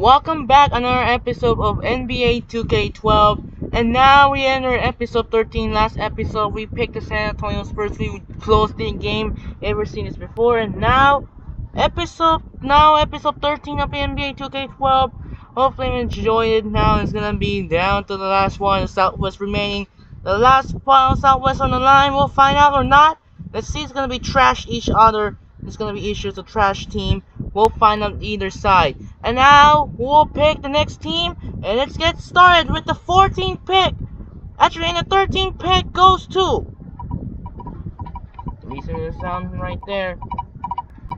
Welcome back another episode of NBA 2K12, and now we enter episode 13. Last episode we picked the San Antonio Spurs. We closed the game. Ever seen this before? And episode 13 of NBA 2K12. Hopefully you enjoyed it. Now it's gonna be down to the last one, the Southwest remaining. The last final Southwest on the line. We'll find out or not. Let's see. It's gonna be trash each other. It's gonna be issues a trash team. We'll find on either side. And now we'll pick the next team, and let's get started with the 14th pick. Actually, and the 13th pick goes to. Listen to the sound right there.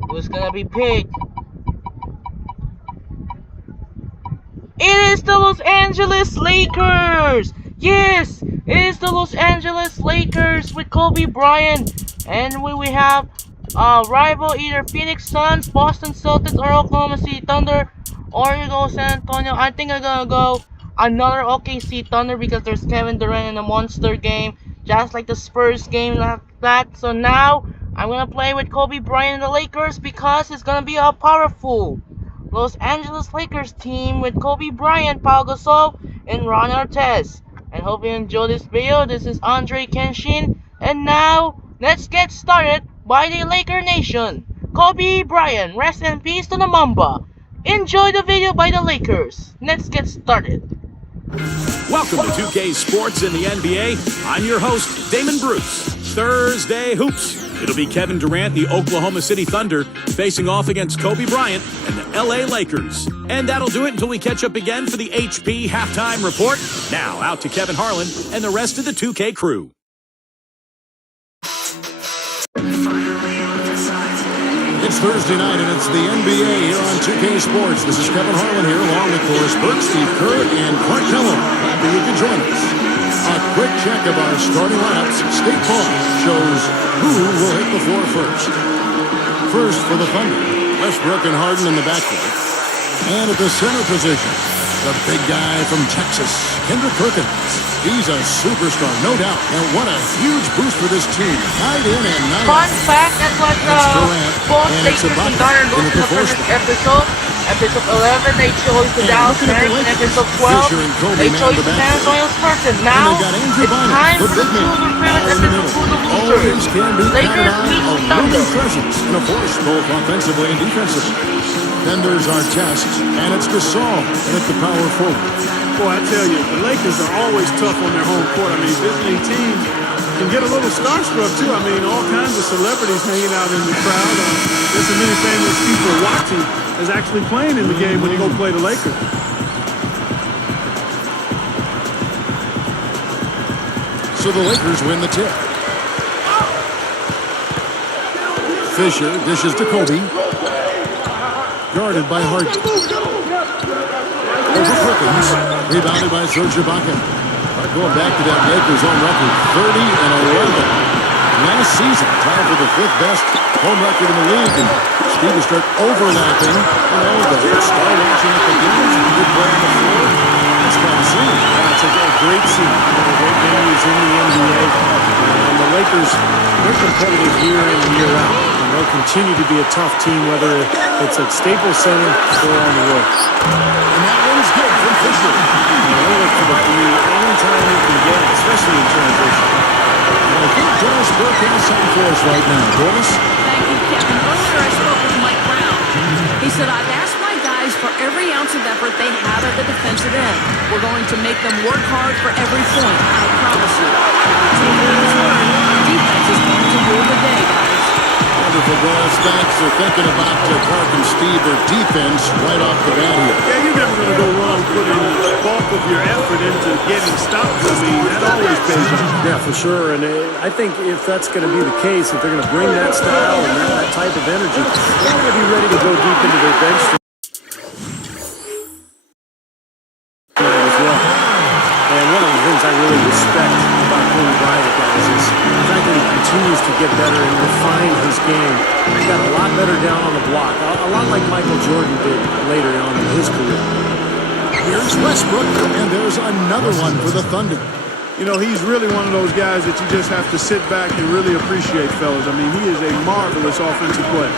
Who's gonna be picked? It is the Los Angeles Lakers. Yes, it is the Los Angeles Lakers with Kobe Bryant, and we have rival either Phoenix Suns, Boston Celtics, or Oklahoma City Thunder, or you go San Antonio. I think I'm gonna go another OKC Thunder because there's Kevin Durant in a monster game, just like the Spurs game like that. So now I'm gonna play with Kobe Bryant and the Lakers because it's gonna be a powerful Los Angeles Lakers team with Kobe Bryant, Pau Gasol, and Ron Artest. And hope you enjoy this video. This is Andre Kenshin, and now let's get started by the Laker Nation. Kobe Bryant, rest in peace to the Mamba. Enjoy the video by the Lakers. Let's get started. Welcome to 2K Sports in the NBA. I'm your host, Damon Bruce. Thursday Hoops. It'll be Kevin Durant, the Oklahoma City Thunder, facing off against Kobe Bryant and the LA Lakers. And that'll do it until we catch up again for the HP Halftime Report. Now out to Kevin Harlan and the rest of the 2K crew. It's Thursday night, and it's the NBA here on 2K Sports. This is Kevin Harlan here, along with Corey Burke, Steve Kerr, and Clark Kellum. Happy you can join us. A quick check of our starting lineups. State Farm shows who will hit the floor first. First for the Thunder, Westbrook and Harden in the backcourt. And at the center position, the big guy from Texas, Kendrick Perkins. He's a superstar, no doubt. And what a huge boost for this team. Night in and night out. Fun fact, that's what both Lakers and Thunder lost in the first episode. Episode 11, they chose the Dallas Mavericks. In episode 12, they chose the San Antonio Spurs. And now, it's time for the two episode for the losers. Lakers meet Thunder. And of course, both offensively and defensively. Then there's our test, and it's Gasol, and it's the power forward. Boy, I tell you, the Lakers are always tough on their home court. I mean, visiting teams can get a little starstruck, too. I mean, all kinds of celebrities hanging out in the crowd. There's as many famous people watching as actually playing in the game when you go play the Lakers. So the Lakers win the tip. Fisher dishes to Kobe. Guarded by Harden. Over Perkins. Rebounded by Serge Ibaka. Going back to that Lakers home record, 30-11. Last season, tied for the fifth best home record in the league. And Steve will start overlapping. The star watching at the games. Good play on the floor. That's kind of scene. It's a great scene. One of the great venues in the NBA. And the Lakers, they're competitive year in and year out. They'll continue to be a tough team, whether it's at Staples Center or on the road. And that one's good from Fisher. They look for the three anytime he can get it, especially in transition. And I think Dennis Burke has something for us right now. Dennis? Thank you, Kevin. Earlier I spoke with Mike Brown. He said, I've asked my guys for every ounce of effort they have at the defensive end. We're going to make them work hard for every point. I promise you. Team is learned. Defense is going to rule the day, guys. Wonderful goals. Thanks for thinking about Clark and Steve, their defense right off the bat here. Yeah, you're never going to go wrong putting the bulk of your effort into getting stops. I mean, that always pays off. Yeah, for sure. And I think if that's going to be the case, if they're going to bring that style and that type of energy, they're going to be ready to go deep into their bench as well. And one of the things I really respect about Kobe Bryant, guys, is the fact that he continues to get better and refine his game. He got a lot better down on the block, a lot like Michael Jordan did later on in his career. Here's Westbrook, and there's another one for the Thunder. You know, he's really one of those guys that you just have to sit back and really appreciate, fellas. I mean, he is a marvelous offensive player.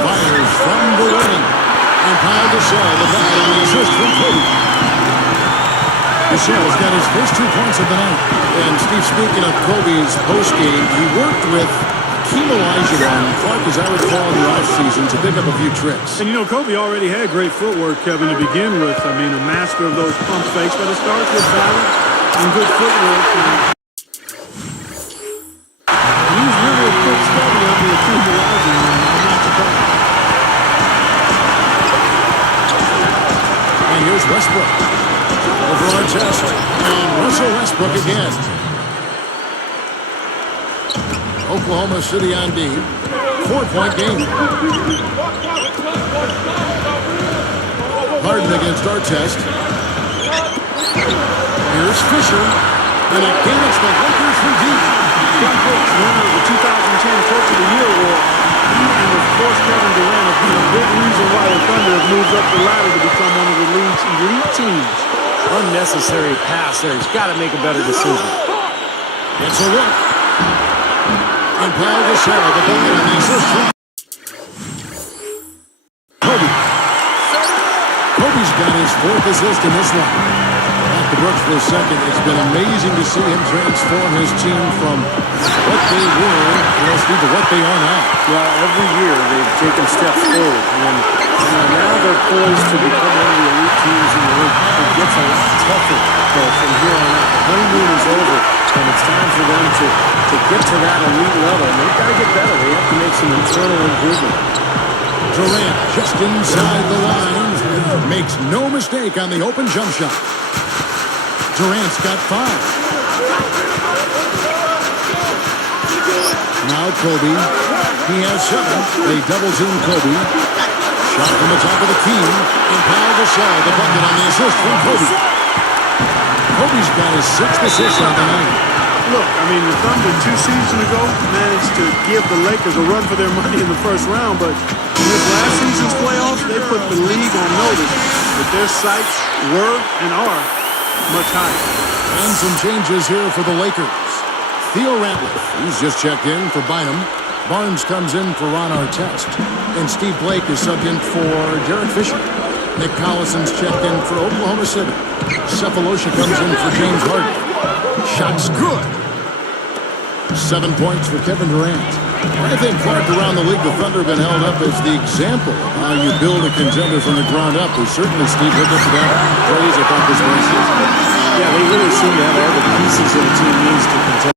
Fires from the wing. And Pau Gasol, the bucket on the assist from Kobe. Gasol's got his first 2 points of the night. And Steve, speaking of Kobe's postgame, he worked with Hakeem Olajuwon, Clark, as I recall, in the offseason to pick up a few tricks. And, you know, Kobe already had great footwork, Kevin, to begin with. I mean, a master of those pump fakes, but it starts with balance and good footwork. And he's really a quick study on the Hakeem Olajuwon. I'm not surprised. And here's Westbrook. Over our test. And Russell Westbrook again. Oklahoma City on D. 4-point game. Harden against Artest. Here's Fisher. And again it's the Lakers from deep. John Brooks, winner of the 2010 Coach of the Year award. And of course, Kevin Durant has been a big reason why the Thunder have moved up the ladder to become one of the league's elite teams. Unnecessary pass there. He's got to make a better decision. It's a look. And Paul Gasol, the bucket on the assist from Kobe. Kobe's got his 4th assist in this one. Back to Brooks for a second. It's been amazing to see him transform his team from what they were, Steve, to what they are now. Well, every year they've taken steps forward. And now they're poised to become one of the elite teams in the league. It gets a lot tougher, though, from here on out. The honeymoon is over, and it's time for them to get to that elite level. And they've got to get better. They have to make some internal improvement. Durant just inside the lines. Makes no mistake on the open jump shot. Durant's got 5. Now Kobe. He has 7. They double team Kobe. Shot from the top of the key. And Paul Gasol, the bucket on the assist from Kobe. Kobe's got his 6th assist on the night. Look, I mean, the Thunder 2 seasons ago managed to give the Lakers a run for their money in the first round, but in this last season's playoffs, they put the league on notice that their sights were and are much higher. And some changes here for the Lakers. Theo Ratliff, he's just checked in for Bynum. Barnes comes in for Ron Artest. And Steve Blake is subbed in for Derek Fisher. Nick Collison's checked in for Oklahoma City. Cephalosha comes in for James Harden. Shot's good. 7 points for Kevin Durant. I think, Clark, around the league, the Thunder have been held up as the example of how you build a contender from the ground up. They certainly, Steve, look up for that praise, I thought, this last season. Yeah, they really seem to have all the pieces that a team needs to contend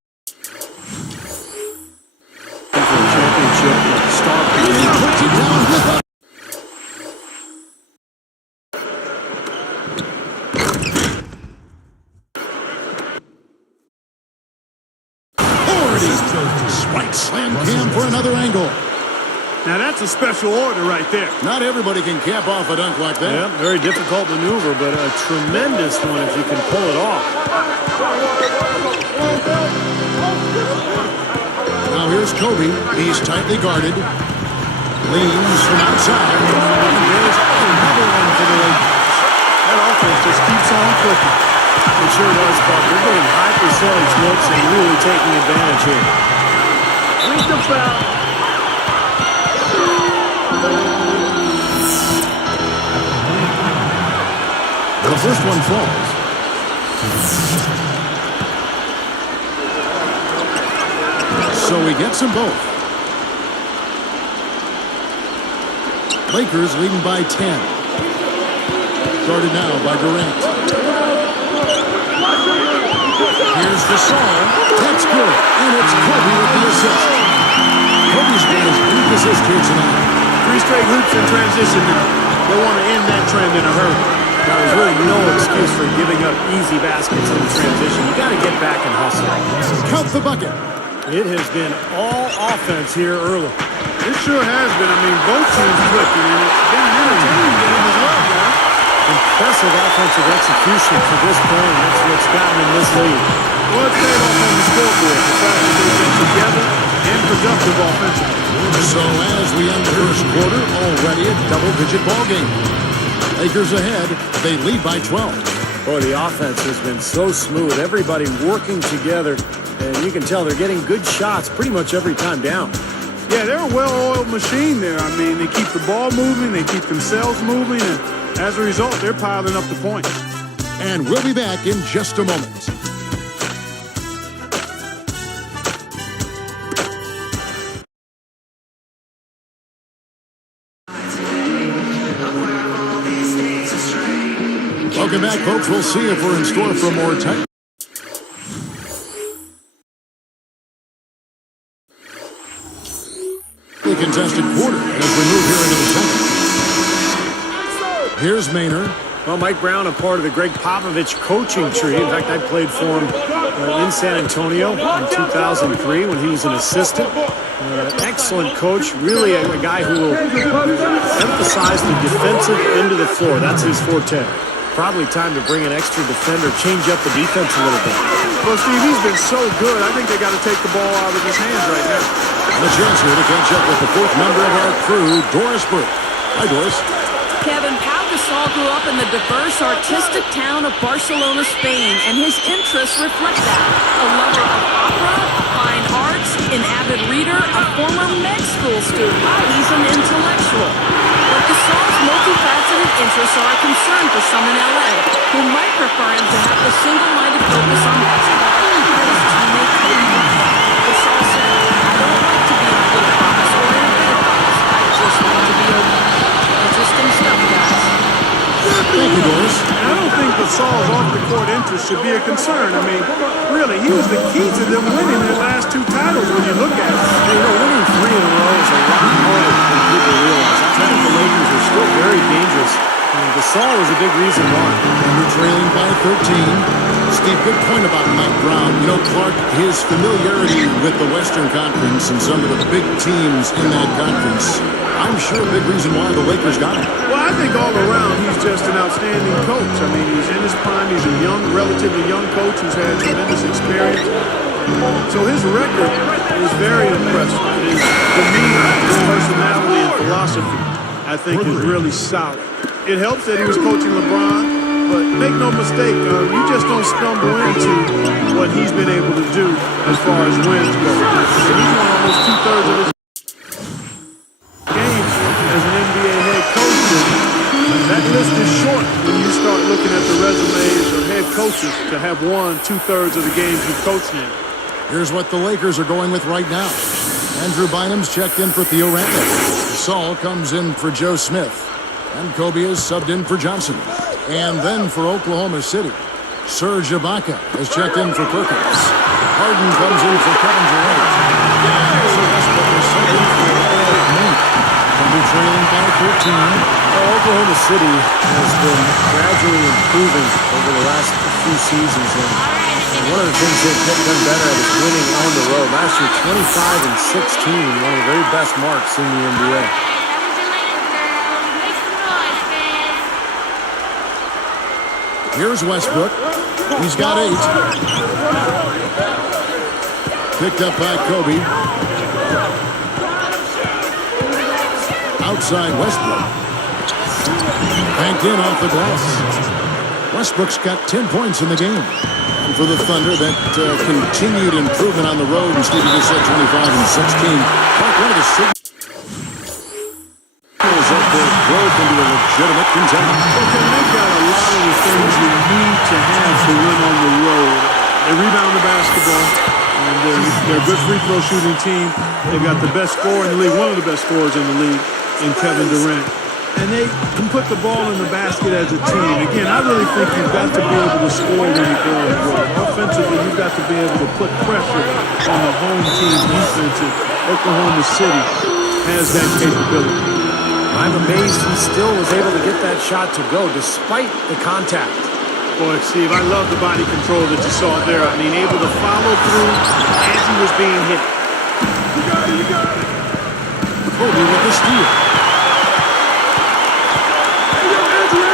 for a championship. Star He puts it down with a... Right slam cam for another angle. Now that's a special order right there. Not everybody can cap off a dunk like that. Yeah, very difficult maneuver, but a tremendous one if you can pull it off. Now here's Kobe. He's tightly guarded. Leans from outside. And there's another one for the Lakers. That offense just keeps on clicking. It sure does, Buck. They're getting high percentage looks and really taking advantage here. Reach the foul. The first one falls. So he gets them both. Lakers leading by 10. Guarded now by Durant. Here's Gasol. That's good. And it's Kobe with the assist. Kobe's got his 8th assist here tonight. 3 straight hoops in transition now. They want to end that trend in a hurry. Now, there's really no excuse for giving up easy baskets in transition. You got to get back and hustle. Count the bucket. It has been all offense here early. It sure has been. I mean, both teams clicking, and it's been an entertaining game as well, guys. Impressive offensive execution to this point. That's what's gotten them this lead. Well, it's paid off on the scoreboard. The fact that they've been together and productive offensively. So as we end the first quarter, already a double-digit ball game. Lakers ahead. They lead by 12. Boy, the offense has been so smooth. Everybody working together, and you can tell they're getting good shots pretty much every time down. Yeah, they're a well-oiled machine there. I mean, they keep the ball moving, they keep themselves moving, and as a result, they're piling up the points. And we'll be back in just a moment. Welcome back, folks. We'll see if we're in store for more time. The contested quarter as we move here into the second. Here's Maynard. Well, Mike Brown, a part of the Greg Popovich coaching tree. In fact, I played for him in San Antonio in 2003 when he was an assistant. Excellent coach, really a guy who will emphasize the defensive end of the floor. That's his forte. Probably time to bring an extra defender, change up the defense a little bit. Well, Steve, he's been so good. I think they got to take the ball out of his hands right now. And a chance here to catch up with the fourth member of our crew, Doris Burke. Hi, Doris. Kevin, Pau Gasol grew up in the diverse, artistic town of Barcelona, Spain, and his interests reflect that. A lover of opera, fine arts, an avid reader, a former med school student. He's an intellectual. But Gasol's multifaceted interests are a concern for some in L.A., who might prefer him to have the single-minded focus on basketball that his teammate Kobe Bryant. Gasol said, "I don't like to be in a good box or in a bad box. I just want to be open." Interesting stuff, guys. Thank you, Doris. I don't think Gasol's off-the-court interest should be a concern. I mean, really, he was the key to them winning their last two titles when you look at it. Winning 3 in a row is a lot harder than people realize. I think the Lakers are still very dangerous. And Gasol was a big reason why. And we're trailing by 13. Steve, good point about Mike Brown. You know, Clark, his familiarity with the Western Conference and some of the big teams in that conference, I'm sure a big reason why the Lakers got him. Well, I think all around he's just an outstanding coach. I mean, he's in his prime. He's a relatively young coach who's had tremendous experience. So his record is very impressive. His demeanor, his personality, and philosophy, I think, is really solid. It helps that he was coaching LeBron, but make no mistake, you just don't stumble into what he's been able to do as far as wins go. So he's won almost 2/3 of his game as an NBA head coach. And that list is short when you start looking at the resumes of head coaches to have won 2/3 of the games you've coached in. Here's what the Lakers are going with right now. Andrew Bynum's checked in for Theo Ratliff. Saul comes in for Joe Smith. And Kobe is subbed in for Johnson. And then for Oklahoma City, Serge Ibaka has checked in for Perkins. Harden comes in for Kevin Durant. And Russell Westbrook is subbed in for Eric Monk. And we're trailing by 13. Oklahoma City has been gradually improving over the last few seasons. And one of the things they've done better at is winning on the road. Last year, 25-16, one of the very best marks in the NBA. Here's Westbrook. He's got 8. Picked up by Kobe. Outside Westbrook. Banked in off the glass. Westbrook's got 10 points in the game. And for the Thunder, that continued improvement on the road, and Stevie just said 25-16. One of the signals of their growth into a legitimate contender. Okay, they've got a lot of the things you need to have to win on the road. They rebound the basketball, and they're a good free throw shooting team. They've got the best scorer in the league, one of the best scorers in the league, in Kevin Durant. And they can put the ball in the basket as a team. Again, I really think you've got to be able to score when you go on the road. Offensively, you've got to be able to put pressure on the home team's defense. Oklahoma City has that capability. I'm amazed he still was able to get that shot to go despite the contact. Boy, Steve, I love the body control that you saw there. I mean, able to follow through as he was being hit. You got it, you got it. Kobe with the steal.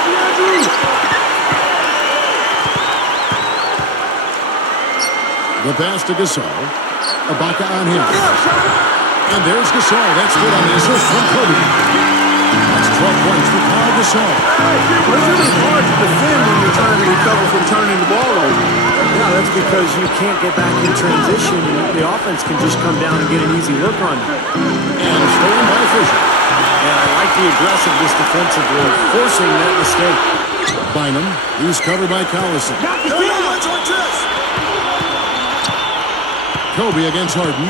Andrew. The pass to Gasol. Ibaka on him. And there's Gasol. That's good on the assist from Kobe. That's 12 points for Pau Gasol. It's really hard to defend when you're trying to recover from turning the ball over. Yeah, that's because you can't get back in transition. The offense can just come down and get an easy look on you. And stolen by Fisher. And I like the aggressiveness defensively, forcing that mistake. Bynum, he's covered by Collison. Kobe against Harden.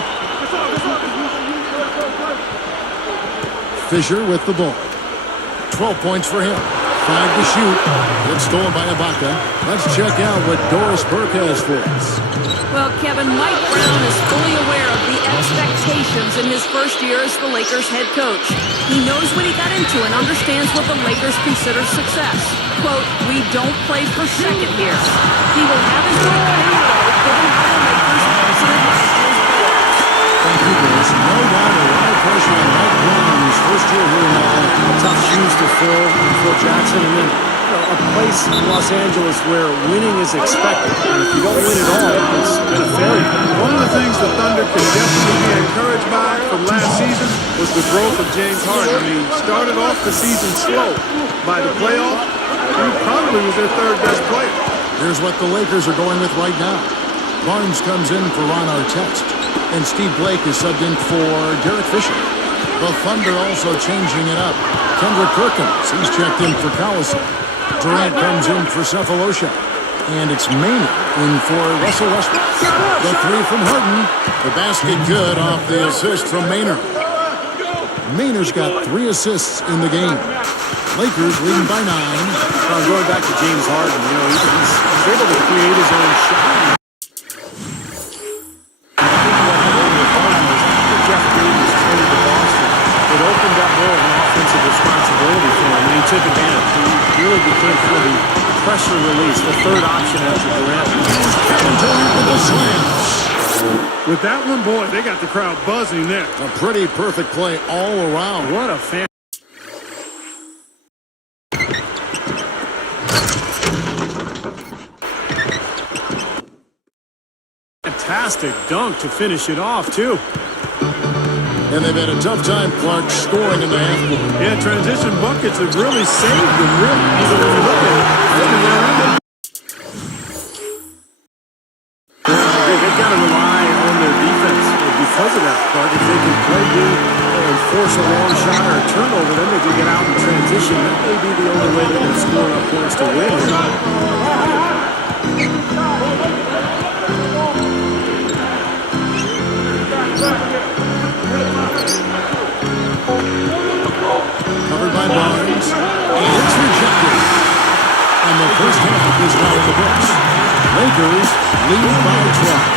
Fisher with the ball. 12 points for him. 5 to shoot. It's stolen by Ibaka. Let's check out what Doris Burke has for us. Well, Kevin, Mike Brown is fully aware of the expectations in his first year as the Lakers head coach. He knows what he got into and understands what the Lakers consider success. Quote, "We don't play for second here." He will have his work cut out, though, given how the Lakers exited last year's playoffs. Thank you, Doris. No doubt a lot of pressure on Mike Brown in his first year here in LA. Tough shoes to fill, Phil Jackson, and then a place in Los Angeles where winning is expected. And if you don't win at all, it's been a failure. One of the things the Thunder can definitely be encouraged by from last season was the growth of James Harden. I mean, started off the season slow. By the playoffs, he probably was their third best player. Here's what the Lakers are going with right now. Barnes comes in for Ron Artest, and Steve Blake is subbed in for Derek Fisher. The Thunder also changing it up. Kendrick Perkins, he's checked in for Collison. Durant comes in for Cephalosha. And it's Maynard in for Russell Westbrook. The three from Harden. The basket good off the assist from Maynard. Maynard's got 3 assists in the game. Lakers leading by 9. Going back to James Harden, you know, he's able to create his own shot. Jeff Green was traded to Boston. It opened up more of an offensive responsibility for him, and he took advantage. He really became for the pressure release, the third option after Durant. Kevin Durant with the slam. With that one, boy, they got the crowd buzzing there. A pretty perfect play all around. What a fantastic dunk to finish it off, too. And they've had a tough time, Clark, scoring in the half court. Yeah, transition buckets have really saved them, really. So when you look at it, they've got to rely on their defense because of that, Clark. If they can play deep and force a long shot or a turnover, then they can get out in transition. That may be the only way they can score enough points to win. Covered by Barnes. And it's rejected. And the first half is now in the books. Lakers lead by 12.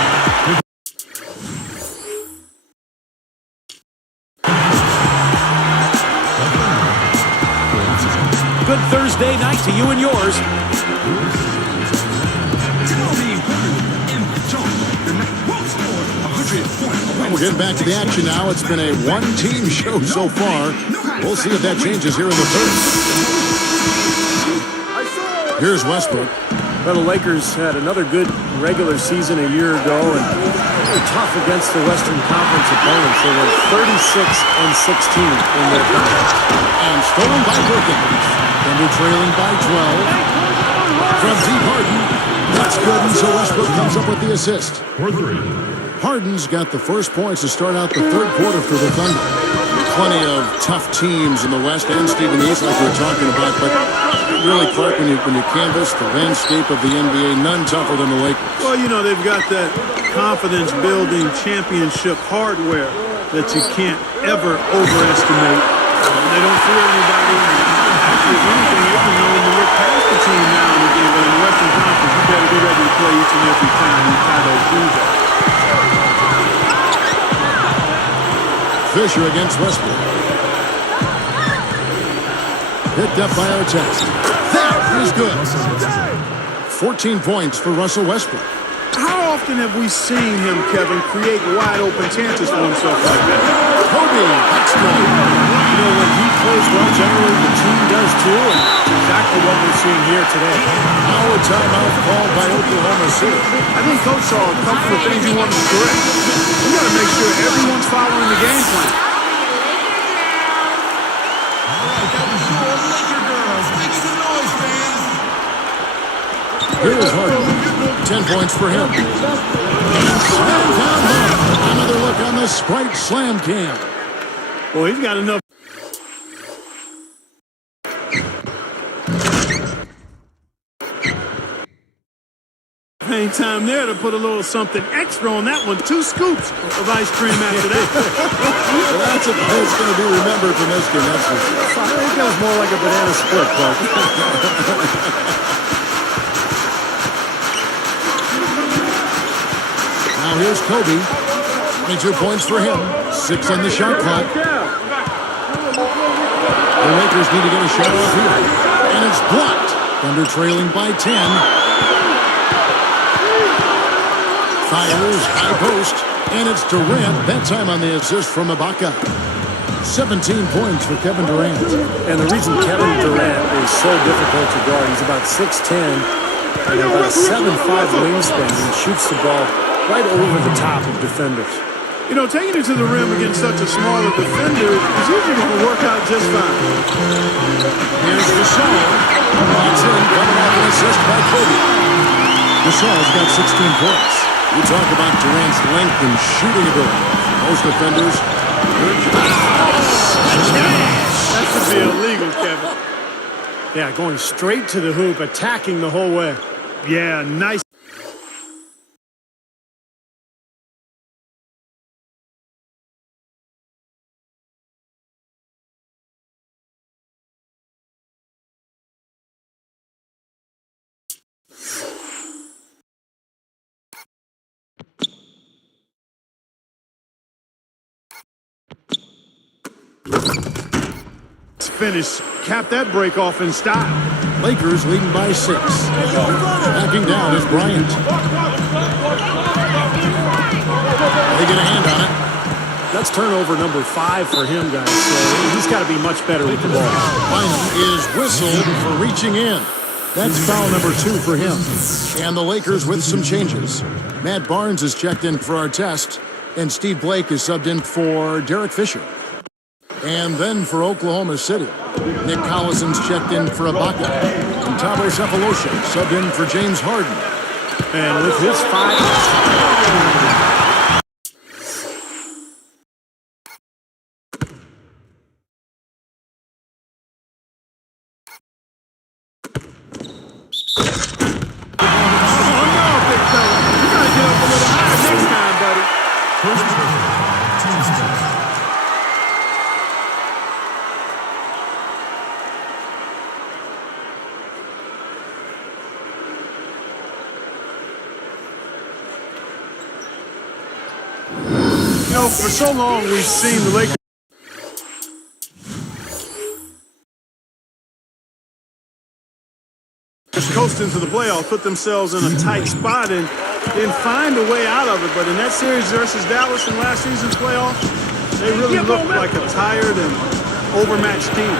Good Thursday night to you and yours. Well, we're getting back to the action now. It's been a one-team show so far. We'll see if that changes here in the third. Here's Westbrook. Well, the Lakers had another good regular season a year ago, and they were tough against the Western Conference opponents. They were 36-16 in their conference. And stolen by Perkins. Thunder trailing by 12. From deep Harden. That's good, and so Westbrook comes up with the assist. Harden's got the first points to start out the third quarter for the Thunder. Plenty of tough teams in the West and Stephen East, like we're talking about, but really, Clark, when you canvass the landscape of the NBA, none tougher than the Lakers. Well, you know, they've got that confidence-building championship hardware that you can't ever overestimate. They don't fear anybody. Actually, if anything, they can know when you look past the team now and again. But in the Western Conference, you better be ready to play each and every time you try to do that. Fisher against Westbrook. Picked up by Artest. That is good. 14 points for Russell Westbrook. How often have we seen him, Kevin, create wide-open chances for himself like that? Kobe, that's good. You know, when he plays well, generally the team does too, and it's exactly what we're seeing here today. Now a timeout called by Oklahoma City. I think Coach saw a couple of things he wanted to correct. We got to make sure everyone's following the game plan. Here's Harden. 10 points for him. Slam down low. Another look on the Sprite Slam Cam. Well, he's got enough. Hang time there to put a little something extra on that one. 2 scoops of ice cream after that. Well, that's going to be remembered from this game, that's for sure. I think that was more like a banana split, Clark. Now here's Kobe. 22 points for him. 6 on the shot clock. The Lakers need to get a shot off here. And it's blocked. Thunder trailing by 10. Fires, high post, and it's Durant. That time on the assist from Ibaka. 17 points for Kevin Durant. And the reason Kevin Durant is so difficult to guard, he's about 6'10", and about a 7'5" wingspan, and shoots the ball right over the top of defenders. You know, taking it to the rim against such a smaller defender is usually going to work out just fine. Here's Gasol. It's in, coming off an assist by Kobe. Gasol's got 16 points. You talk about Durant's length and shooting ability. Most defenders. That should be illegal, Kevin. Yeah, going straight to the hoop, attacking the whole way. Yeah, nice. Finish. Cap that break off in style. Lakers leading by 6. Backing down is Bryant. They get a hand on it. That's turnover number 5 for him, guys. So he's got to be much better with the ball. Bynum is whistled for reaching in. That's foul number 2 for him. And the Lakers with some changes. Matt Barnes is checked in for Artest, and Steve Blake is subbed in for Derek Fisher. And then for Oklahoma City, Nick Collison's checked in for Ibaka. And Thabo Sefolosha subbed in for James Harden. And with his 5... For so long, we've seen the Lakers coast into the playoffs, put themselves in a tight spot, and then find a way out of it. But in that series versus Dallas in last season's playoffs, they really looked like a tired and overmatched team.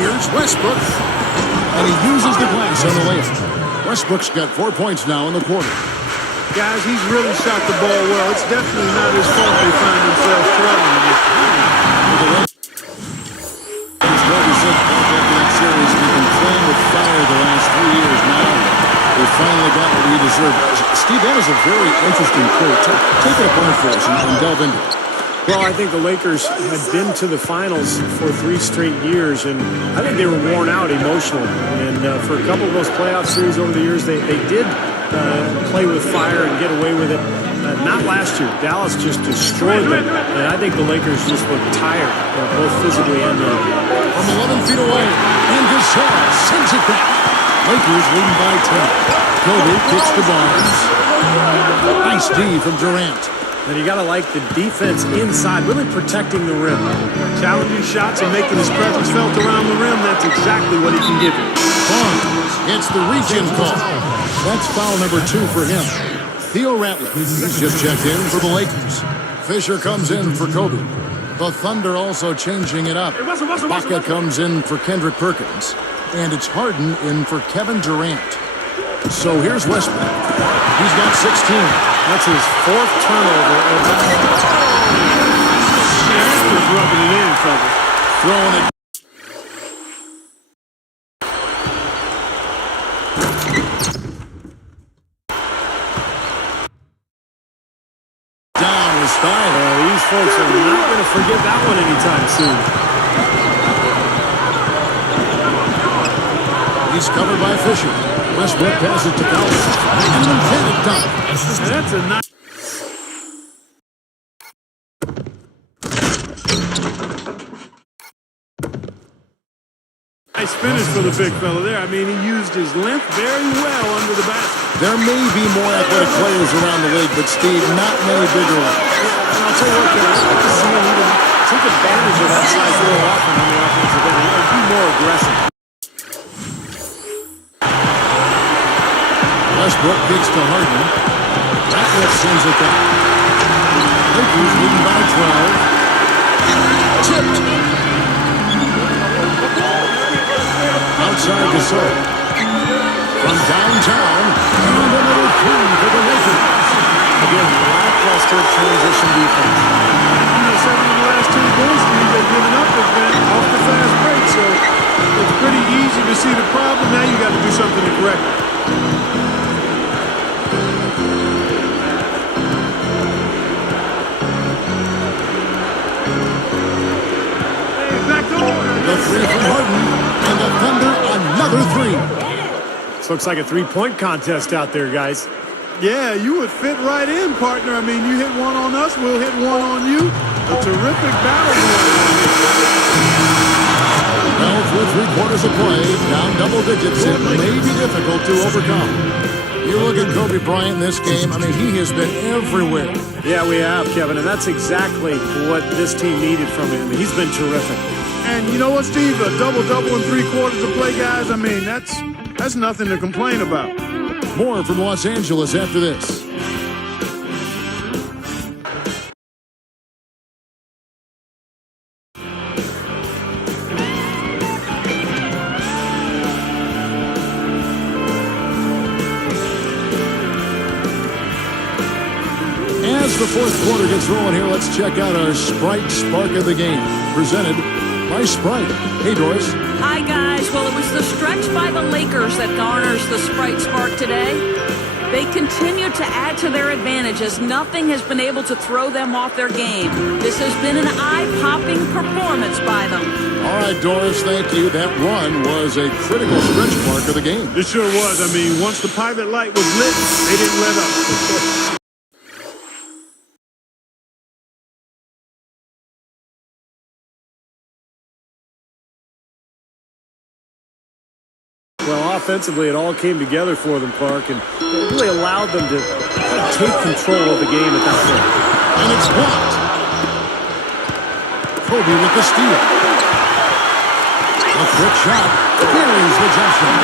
Here's Westbrook, and he uses the glass on the layup. Westbrook's got 4 points now in the quarter. Guys, he's really shot the ball well. It's definitely not his fault they find themselves struggling. As Kobe said after that series, we've been playing with fire the last 3 years now. We finally got what we deserve. Steve, that was a very interesting quote. Take it apart for us and delve into it. Well, I think the Lakers had been to the finals for 3 straight years, and I think they were worn out emotionally. And for a couple of those playoff series over the years, they did play with fire and get away with it. Not last year. Dallas just destroyed them, and I think the Lakers just look tired, both physically and mentally. From 11 feet away, and Gasol sends it back. Lakers leading by 10. Kobe kicks to Barnes. Nice D from Durant. And you got to like the defense inside, really protecting the rim. Challenging shots and making his presence felt around the rim. That's exactly what he can give you. Barnes gets the reach-in call. That's foul number 2 for him. Theo Ratliff, he's just checked in for the Lakers. Fisher comes in for Kobe. The Thunder also changing it up. Ibaka comes in for Kendrick Perkins. And it's Harden in for Kevin Durant. So here's Westbrook. He's got 16. That's his 4th turnover. He's rubbing it in, trouble. Throwing it. anytime soon. He's covered by Fisher. Westbrook passes to Collins. And an emphatic dunk. That's a nice. Nice finish for the big fella there. I mean, he used his length very well under the basket. There may be more athletic players around the league, but Steve, not many bigger ones. And I'll tell you what, Kevin, I'd like to see him even take advantage of that size a little often on the offensive end and be more aggressive. Westbrook kicks to Harden. Ratcliffe sends it back. Lakers leading by 12. Tipped. Outside the Gasol. From downtown, and a little three for the Lakers. Again, lackluster transition defense. You know, 7 of the last 2 goals they've given up has been off the fast break, so it's pretty easy to see the problem. Now you got to do something to correct it. Hey, back to order. The three from Harden, and the Thunder another three. This looks like a three-point contest out there, guys. Yeah, you would fit right in, partner. I mean, you hit one on us, we'll hit one on you. A terrific battle going on here. Well, through 3/4 of play, down double digits, it may be difficult to overcome. You look at Kobe Bryant in this game, I mean, he has been everywhere. Yeah, we have, Kevin, and that's exactly what this team needed from him. He's been terrific. And you know what, Steve? A double-double in 3/4 of play, guys. I mean, that's nothing to complain about. More from Los Angeles after this. As the fourth quarter gets rolling here, let's check out our Sprite Spark of the Game, presented by Sprite. Hey, Doris. Hi, guys. Well, it was the stretch by the Lakers that garners the Sprite Spark today. They continue to add to their advantage as nothing has been able to throw them off their game. This has been an eye-popping performance by them. All right, Doris, thank you. That run was a critical stretch mark of the game. It sure was. I mean, once the pilot light was lit, they didn't let up. Well, offensively, it all came together for them, Clark, and it really allowed them to kind of take control of the game at that point. And it's blocked. Kobe with the steal. A quick shot. Buries the jump shot.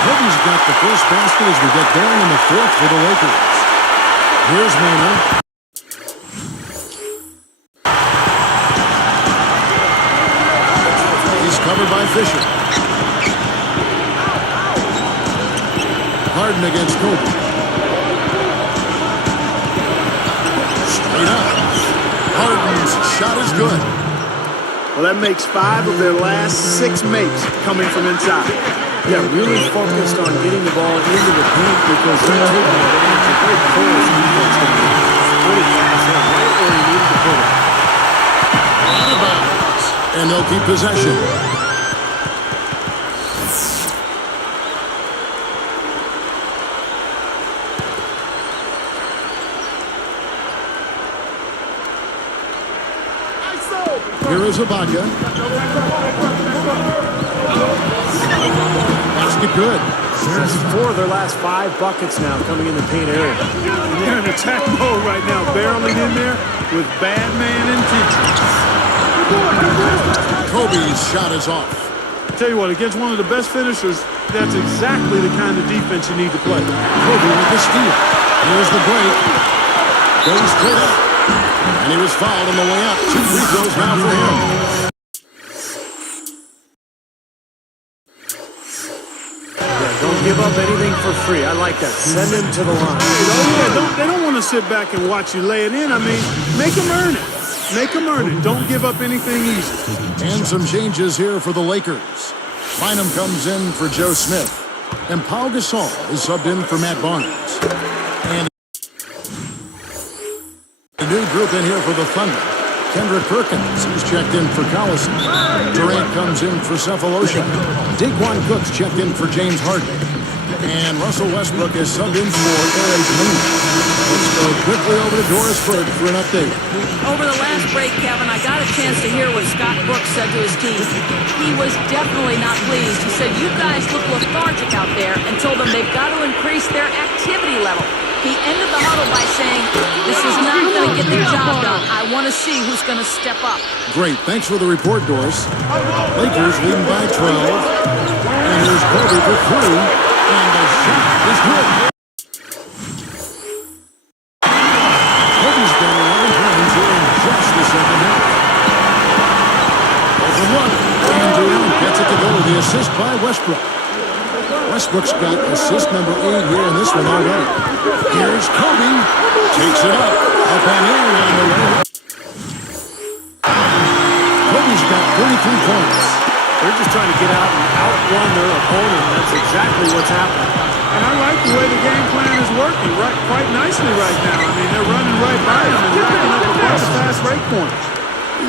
Kobe's got the first basket as we get going in the fourth for the Lakers. Here's Maynard. He's covered by Fisher. Harden against Kobe. Straight up. Harden's shot is good. Well, that makes 5 of their last 6 makes coming from inside. Yeah, really focused on getting the ball into the paint because they're taking advantage of very close defense. Really fast and right where he needed to put it. Out of bounds. And they'll keep possession. Here is Ibaka. Basket good. That's 4 of their last 5 buckets now coming in the paint area. They're in attack mode right now, barreling in there with bad man intentions. Kobe's shot is off. Tell you what, against one of the best finishers, that's exactly the kind of defense you need to play. Kobe with the steal. Here's the break. Goes straight up. And he was fouled on the way up. 2 free throws now for him. Yeah, don't give up anything for free. I like that. Send him to the line. They don't want to sit back and watch you lay it in. I mean, make them earn it. Make them earn it. Don't give up anything easy. And some changes here for the Lakers. Bynum comes in for Joe Smith. And Pau Gasol is subbed in for Matt Barnes. And a new group in here for the Thunder. Kendrick Perkins, he's checked in for Collison. Durant comes in for Cephalosha. Daquan Cook's checked in for James Harden. And Russell Westbrook is subbed in for Aaron Moon. Let's go quickly over to Doris Burke for an update. Over the last break, Kevin, I got a chance to hear what Scott Brooks said to his team. He was definitely not pleased. He said, you guys look lethargic out there, and told them they've got to increase their activity level. He ended the huddle by saying, this is not going to get the job done. I want to see who's going to step up. Great. Thanks for the report, Doris. Lakers leading by 12. And here's Kobe for 3. And the shot is good. Kobe's got 11 points here in just the second half. Over one. And Durant gets it to go. The assist by Westbrook. Westbrook's got assist number 8 here in this one already. Here's Kobe. Takes it up. Up and in on the way. Kobe's got 33 points. They're just trying to get out and outrun their opponent. That's exactly what's happening. And I like the way the game plan is working quite nicely right now. I mean, they're running right by him and racking up a bunch of fast break points.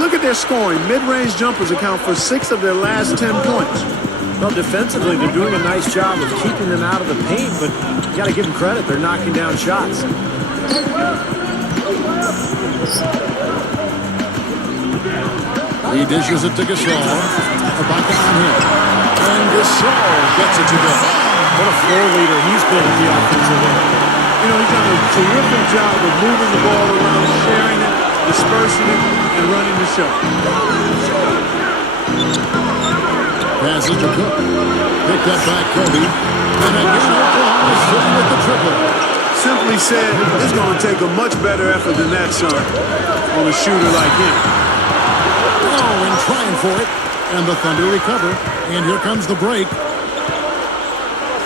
Look at their scoring. Mid-range jumpers account for 6 of their last 10 points. Well, defensively, they're doing a nice job of keeping them out of the paint, but you got to give them credit. They're knocking down shots. He dishes it to Gasol. Ibaka on him. And Gasol gets it to go. What a floor leader he's been at the offensive end. You know, he's done a terrific job of moving the ball around, sharing it, dispersing it, and running the show. Pass it to Cook. Picked up by Kobe. And again, Oklahoma sitting with the triple. Simply said, it's going to take a much better effort than that, son, on a shooter like him. Oh, and trying for it. And the Thunder recover. And here comes the break.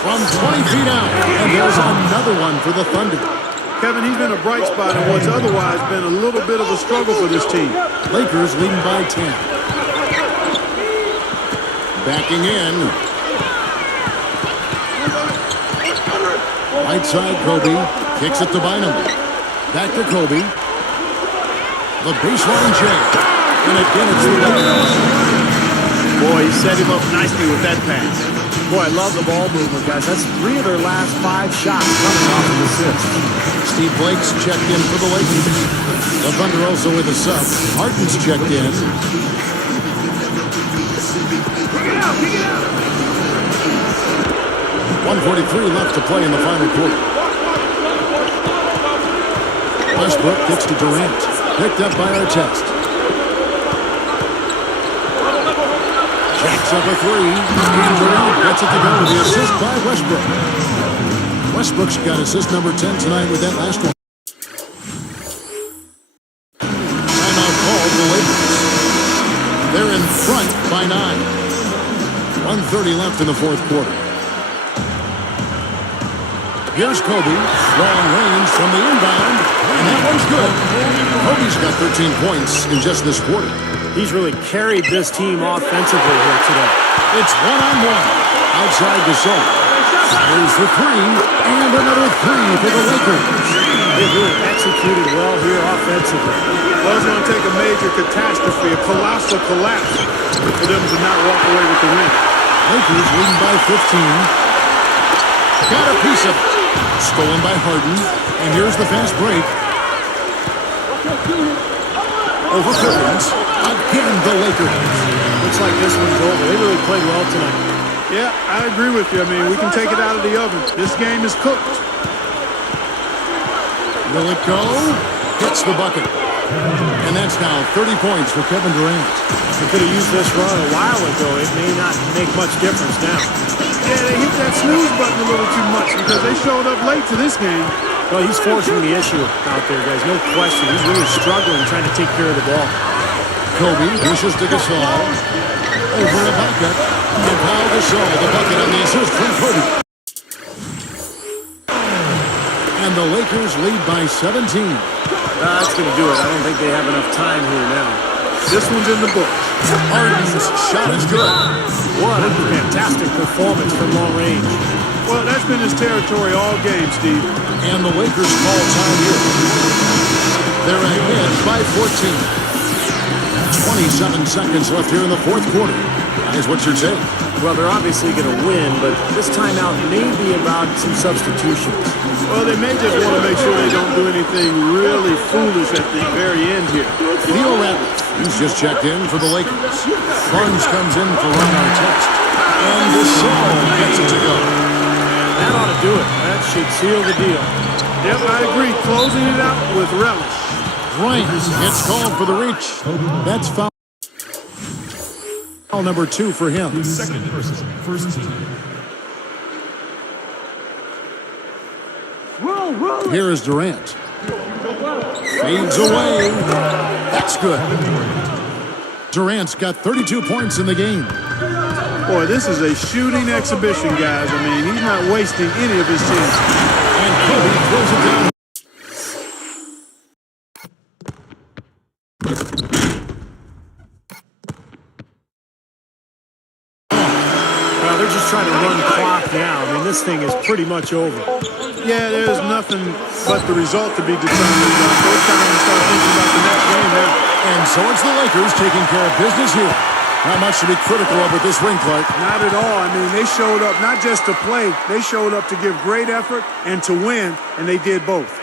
From 20 feet out. And there's another one for the Thunder. Kevin, he's been a bright spot in what's otherwise been a little bit of a struggle for this team. Lakers leading by 10. Backing in. Right side, Kobe. Kicks it to Bynum. Back to Kobe. The baseline J. And again, it's the Lakers. Boy, he set him up nicely with that pass. Boy, I love the ball movement, guys. That's 3 of their last 5 shots coming off of assists. Steve Blake's checked in for the Lakers. The Thunder also with a sub. Harden's checked in. 1:43 left to play in the final quarter. Westbrook gets to Durant. Picked up by Artest. Jacks up a 3. And Durant gets it to go. The assist by Westbrook. Westbrook's got assist number 10 tonight with that last one. Timeout called the Lakers. They're in front by 9. 1:30 left in the fourth quarter. Here's Kobe. Long range from the inbound. And that one's good. Kobe's got 13 points in just this quarter. He's really carried this team offensively here today. It's one-on-one. Outside Gasol. Fires for 3. And another 3 for the Lakers. They've really executed well here offensively. Well, it's going to take a major catastrophe, a colossal collapse, for them to not walk away with the win. Lakers leading by 15. Got a piece of it. Stolen by Harden. And here's the fast break. Over Perkins. Again, the Lakers. Looks like this one's over. They really played well tonight. Yeah, I agree with you. I mean, we can take it out of the oven. This game is cooked. Will it go? Hits the bucket. And that's now 30 points for Kevin Durant. They could have used this run a while ago. It may not make much difference now. Yeah, they hit that snooze button a little too much because they showed up late to this game. Well, he's forcing the issue out there, guys. No question. He's really struggling trying to take care of the ball. Kobe dishes to Gasol. Over Ibaka. And Pau Gasol, the bucket on the assist from Kobe. And the Lakers lead by 17. That's going to do it. I don't think they have enough time here now. This one's in the books. Harden's shot is good. What a fantastic performance from long range. Well, that's been his territory all game, Steve. And the Lakers call time here. They're ahead by 14. 27 seconds left here in the fourth quarter. Guys, what's your take? Well, they're obviously going to win, but this timeout may be about some substitutions. Well, they may just want to make sure they don't do anything really foolish at the very end here. Theo Radcliffe, he's just checked in for the Lakers. Barnes comes in for Ron Artest. And Gasol gets it to go. That ought to do it. That should seal the deal. Yep, I agree. Closing it out with relish. Bryant gets called for the reach. That's foul number 2 for him. Second person, first team. Here is Durant. Fades away. That's good. Durant's got 32 points in the game. Boy, this is a shooting exhibition, guys. I mean, he's not wasting any of his chances. And Kobe throws it down. Well, they're just trying to run clock now. I mean, this thing is pretty much over. Yeah, there's nothing but the result to be determined. Both times to start thinking about the next game now. And so it's the Lakers taking care of business here. Not much to be critical of with this ring, Clark. Not at all. I mean, they showed up not just to play. They showed up to give great effort and to win, and they did both.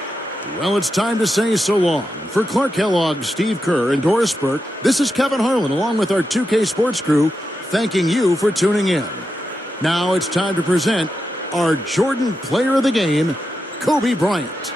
Well, it's time to say so long. For Clark Kellogg, Steve Kerr, and Doris Burke, this is Kevin Harlan along with our 2K Sports crew, thanking you for tuning in. Now it's time to present our Jordan Player of the Game, Kobe Bryant.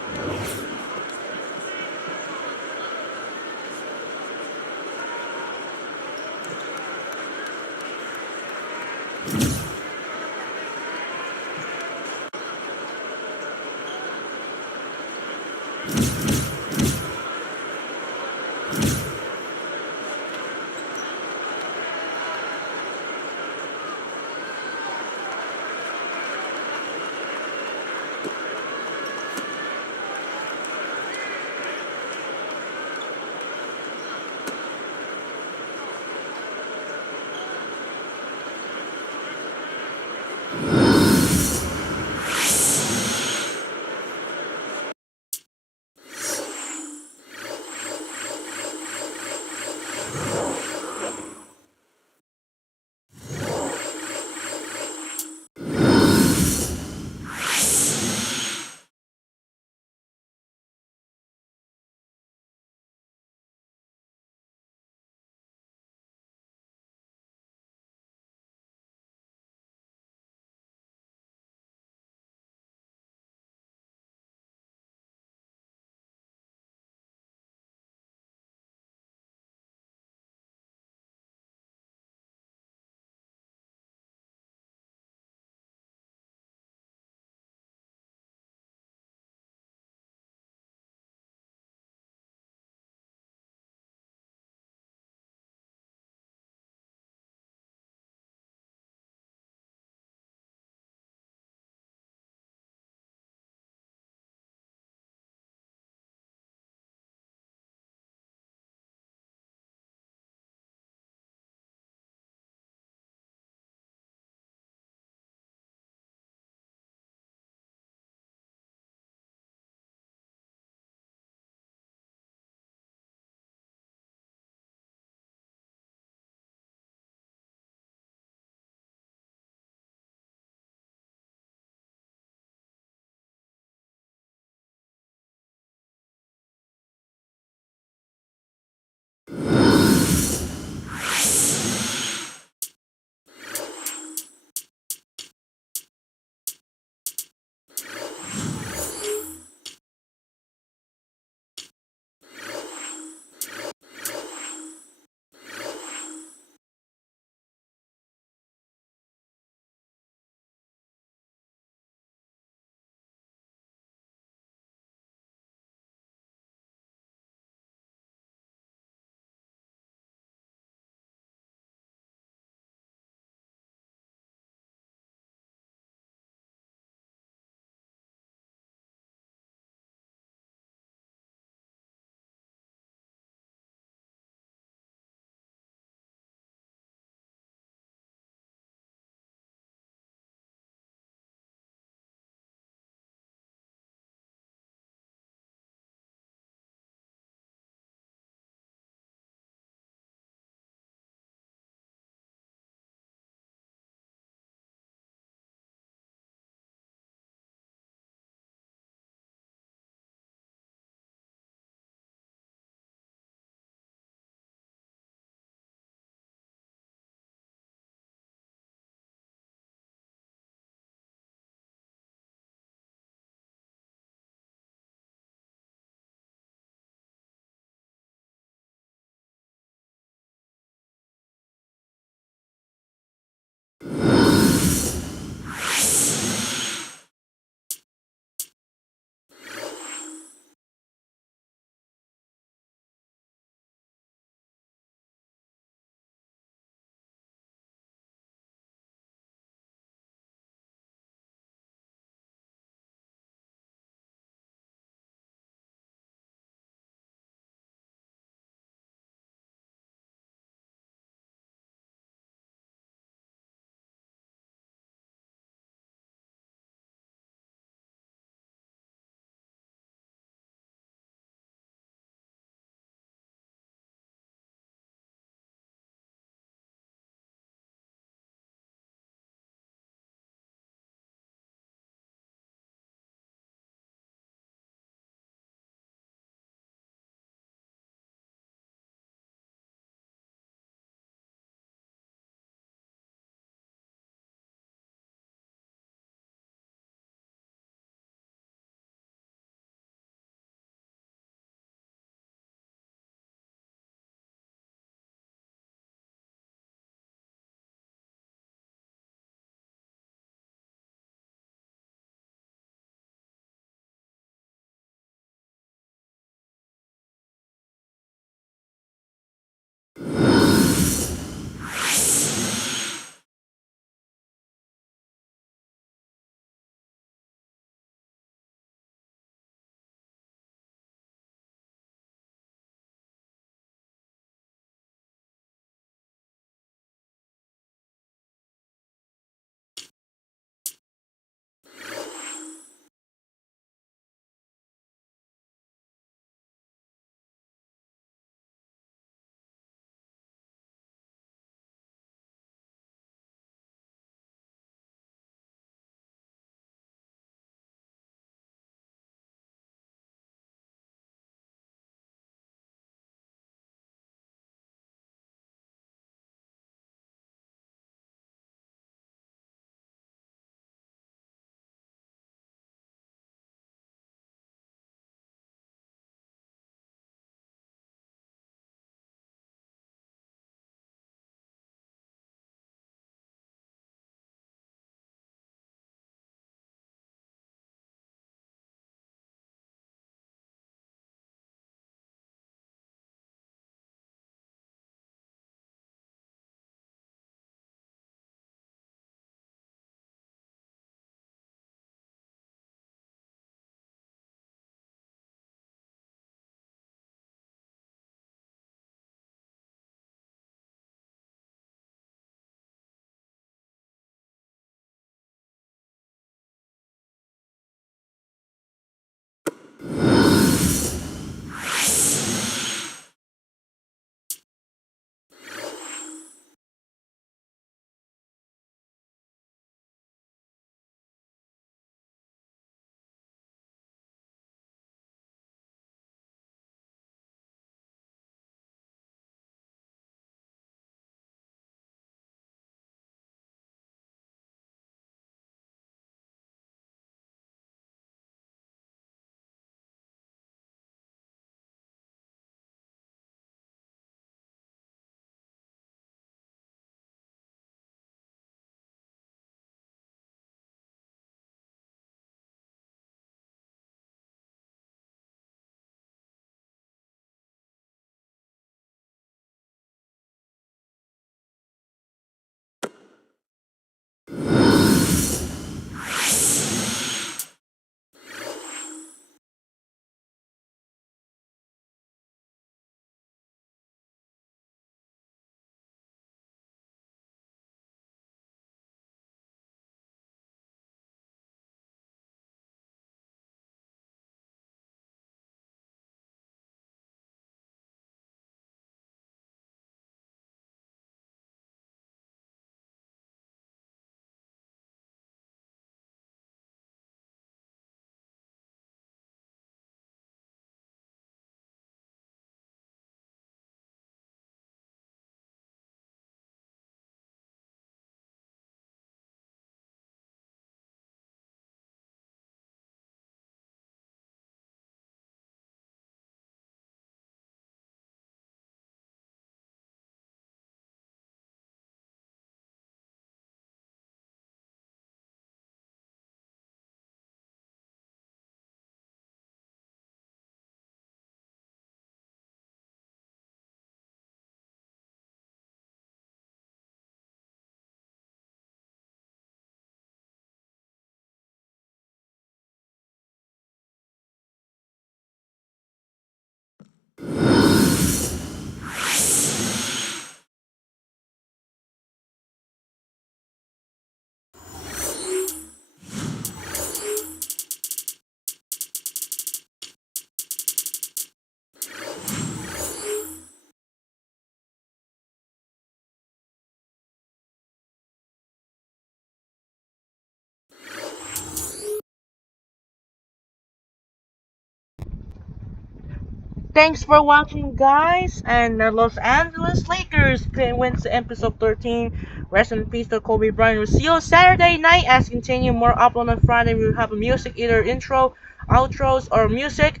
Thanks for watching, guys. And the Los Angeles Lakers wins episode 13. Rest in peace to Kobe Bryant. We'll see you Saturday night as continue more upload on Friday. We'll have a music, either intro, outros, or music.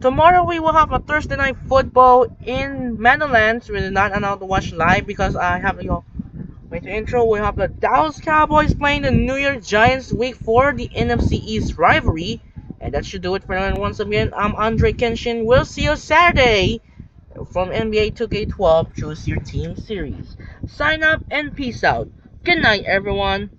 Tomorrow we will have a Thursday night football in Meadowlands. We are not allowed to watch live because I have wait to intro. We have the Dallas Cowboys playing the New York Giants week 4, the NFC East rivalry. And that should do it for now. Once again, I'm Andre Kenshin. We'll see you Saturday from NBA 2K12 Choose Your Team series. Sign up and peace out. Good night, everyone.